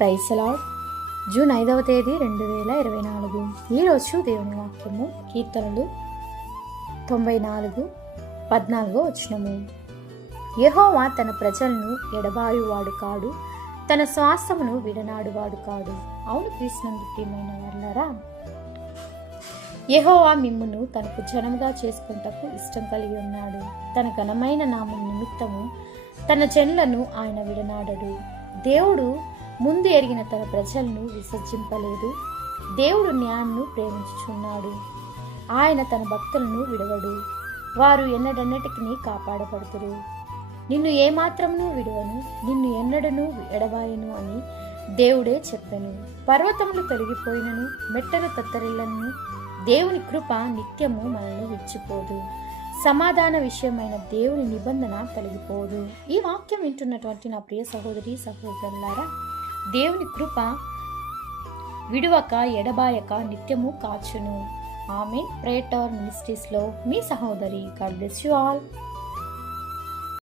ప్రైసలాడ్ June ఐదవ తేదీ రెండు వేల ఇరవై నాలుగు. ఈరోజు దేవుని వాక్యము కీర్తనలు తొంభై నాలుగు పద్నాలుగో వచనము. యహోవా తన ప్రజలను ఎడబాయువాడు కాడు తన శ్వాసమును విడనాడువాడు కాడు. అవును కృష్ణందు ప్రియమైన వాళ్ళారా యహోవా మిమ్మును తనకు జనముగా చేసుకుంటకు ఇష్టం కలిగి ఉన్నాడు. తన ఘనమైన నామం నిమిత్తము తన జన్లను ఆయన విడనాడడు. దేవుడు ముందు ఎరిగిన తన ప్రజలను విసర్జింపలేదు. దేవుడు న్యాయంను ప్రేమించుచున్నాడు. ఆయన తన భక్తులను విడవడు. వారు ఎన్నడన్నటికి కాపాడబడుతురు. నిన్ను ఏమాత్రమును విడవను నిన్ను ఎన్నడను ఎడబాయను అని దేవుడే చెప్పెను. పర్వతములు తొలగిపోయినను మెట్టలు తత్తరిల్లను. దేవుని కృప నిత్యము మనల్ని విడిచిపోదు. సమాధాన విషయమైన దేవుని నిబంధన తొలగిపోదు. ఈ వాక్యం వింటున్నటువంటి నా ప్రియ సహోదరి సహోదరులారా దేవుని కృప విడువక ఎడబాయక నిత్యము కాచును. ఆమె ప్రేటర్ మినిస్ట్రీస్లో మీ సహోదరి. God bless you all.